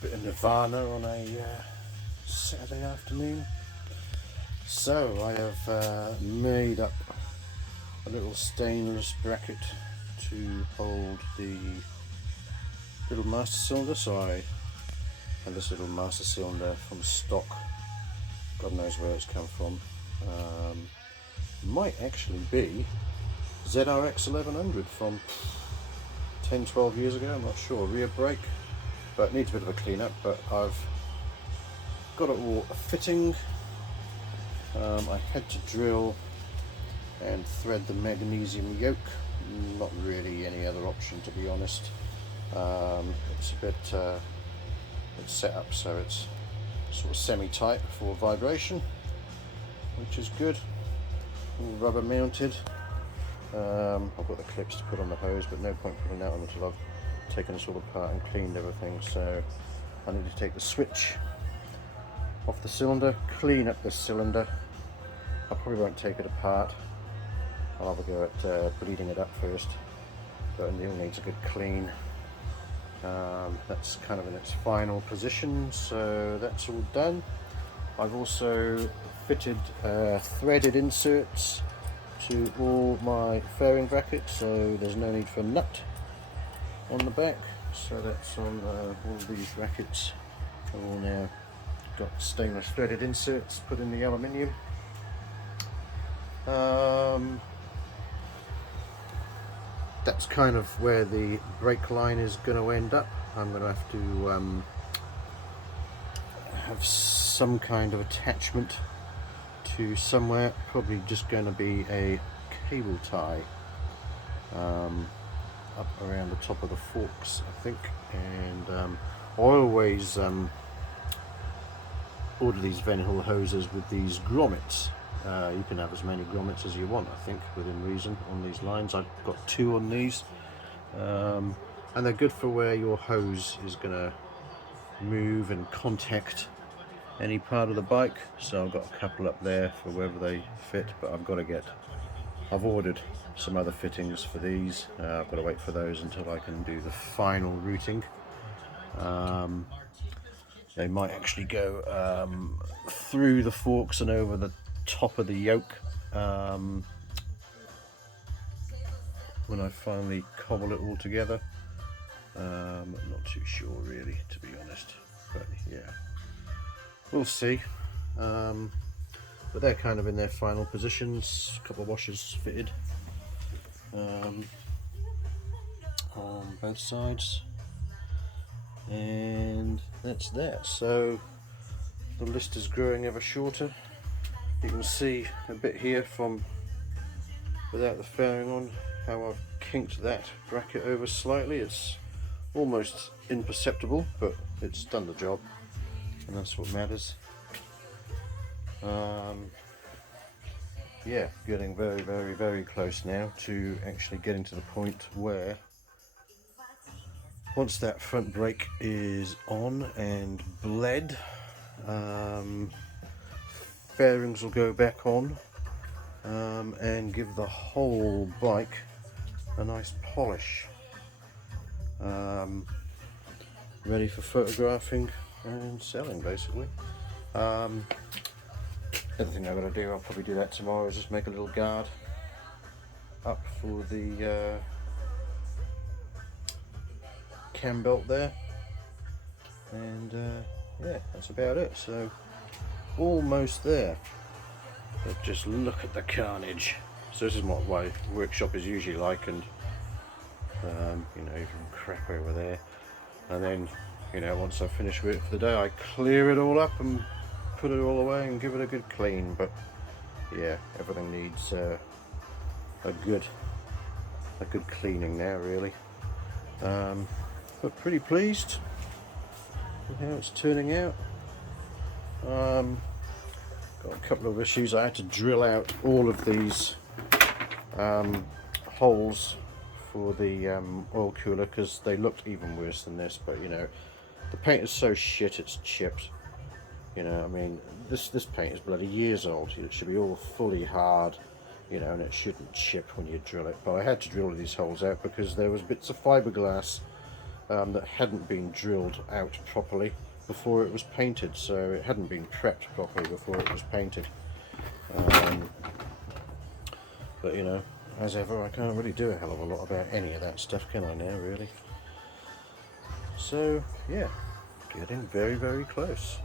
Bit of Nirvana on a Saturday afternoon. So I have made up a little stainless bracket to hold the little master cylinder. So I had this little master cylinder from stock. God knows where it's come from. Might actually be ZRX 1100 from 10-12 years ago, I'm not sure. Rear brake, but needs a bit of a clean up. But I've got it all fitting. I had to drill and thread the magnesium yoke. Not really any other option, to be honest. It's a bit it's set up so it's sort of semi-tight for vibration, which is good. All rubber mounted. I've got the clips to put on the hose, but no point putting that on until I've taken this all apart and cleaned everything. So I need to take the switch off the cylinder, clean up the cylinder. I probably won't take it apart. I'll have a go at bleeding it up first, but it needs a good clean. That's kind of in its final position, so that's all done. I've also fitted threaded inserts to all my fairing brackets, so there's no need for a nut on the back. So that's on all these brackets are all now got stainless threaded inserts put in the aluminium. That's kind of where the brake line is going to end up. I'm going to have to have some kind of attachment to somewhere, probably just going to be a cable tie up around the top of the forks, I think. And I always order these Venhill hoses with these grommets. You can have as many grommets as you want, I think, within reason on these lines. I've got 2 on these, and they're good for where your hose is going to move and contact any part of the bike. So I've got a couple up there for wherever they fit, but I've ordered some other fittings for these. I've got to wait for those until I can do the final routing. They might actually go through the forks and over the top of the yoke when I finally cobble it all together. Not too sure really, to be honest, but yeah, we'll see. But they're kind of in their final positions. A couple of washers fitted on both sides, and that's that. So the list is growing ever shorter. You can see a bit here from without the fairing on how I've kinked that bracket over slightly. It's almost imperceptible, but it's done the job, and that's what matters. Yeah, getting very, very, very close now to actually getting to the point where once that front brake is on and bled, fairings will go back on and give the whole bike a nice polish. Ready for photographing and selling, basically. The other thing I've got to do, I'll probably do that tomorrow, is just make a little guard up for the cam belt there, and yeah, that's about it. So almost there, but just look at the carnage. So this is what my workshop is usually like, and you know, even crap over there, and then, you know, once I finish work for the day, I clear it all up and put it all away and give it a good clean. But yeah, everything needs a good cleaning now, really. But pretty pleased with how it's turning out. Got a couple of issues. I had to drill out all of these holes for the oil cooler because they looked even worse than this. But you know, the paint is so shit, it's chipped. You know, I mean, this paint is bloody years old. It should be all fully hard, you know, and it shouldn't chip when you drill it. But I had to drill these holes out because there was bits of fiberglass that hadn't been drilled out properly before it was painted, so it hadn't been prepped properly before it was painted. But you know, as ever, I can't really do a hell of a lot about any of that stuff, can I now, really? So yeah, getting very, very close.